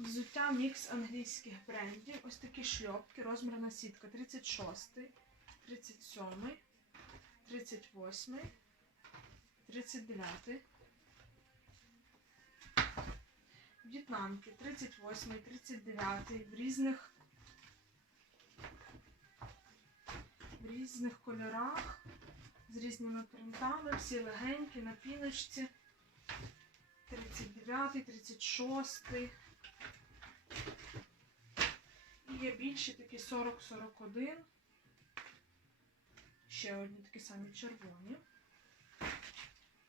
Взуття мікс англійських брендів. Ось такі шльопки, розмірна сітка 36, 37, 38, 39. В'єтнамки 38, 39 в різних в різних кольорах, з різними принтами, всі легенькі на піночці. 39, 36. Є більші такі 40-41. Ще одні такі самі червоні.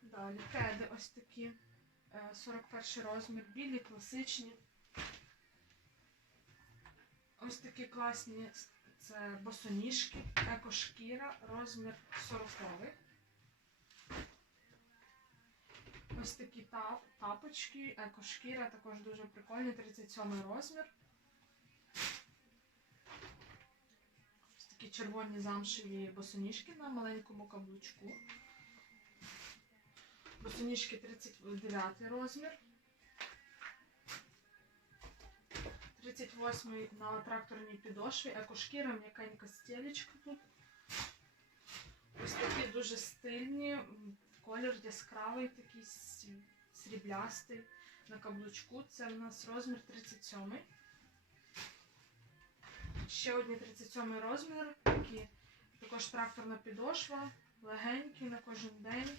Далі кеди ось такі. е, 41 розмір, білі, класичні. Ось такі класні це босоніжки, екошкіра, розмір 40. Ось такі тапочки, екошкіра, також дуже прикольні, 37 розмір. Ось такі червоні замшеві босоніжки на маленькому каблучку. Босоніжки 39 розмір. 38 на тракторній підошві, екошкіра, м'якенька стелечка тут. Ось такі дуже стильні, колір яскравий, такий сріблястий на каблучку. Це в нас розмір 37. Ще одні 37 розмір, такі, також тракторна підошва, легенькі на кожен день.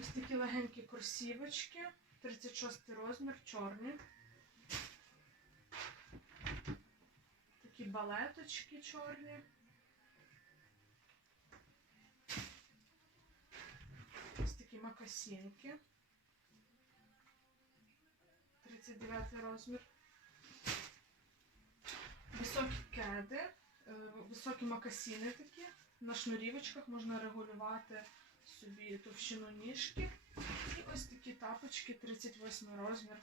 Ось такі легенькі курсівочки, 36 розмір, чорні. Такі балеточки чорні. Ось такі макасінки. 39 розмір. Високі кеди, е, високі макасіни такі. На шнурівочках можна регулювати собі товщину ніжки. І ось такі тапочки, 38 розмір.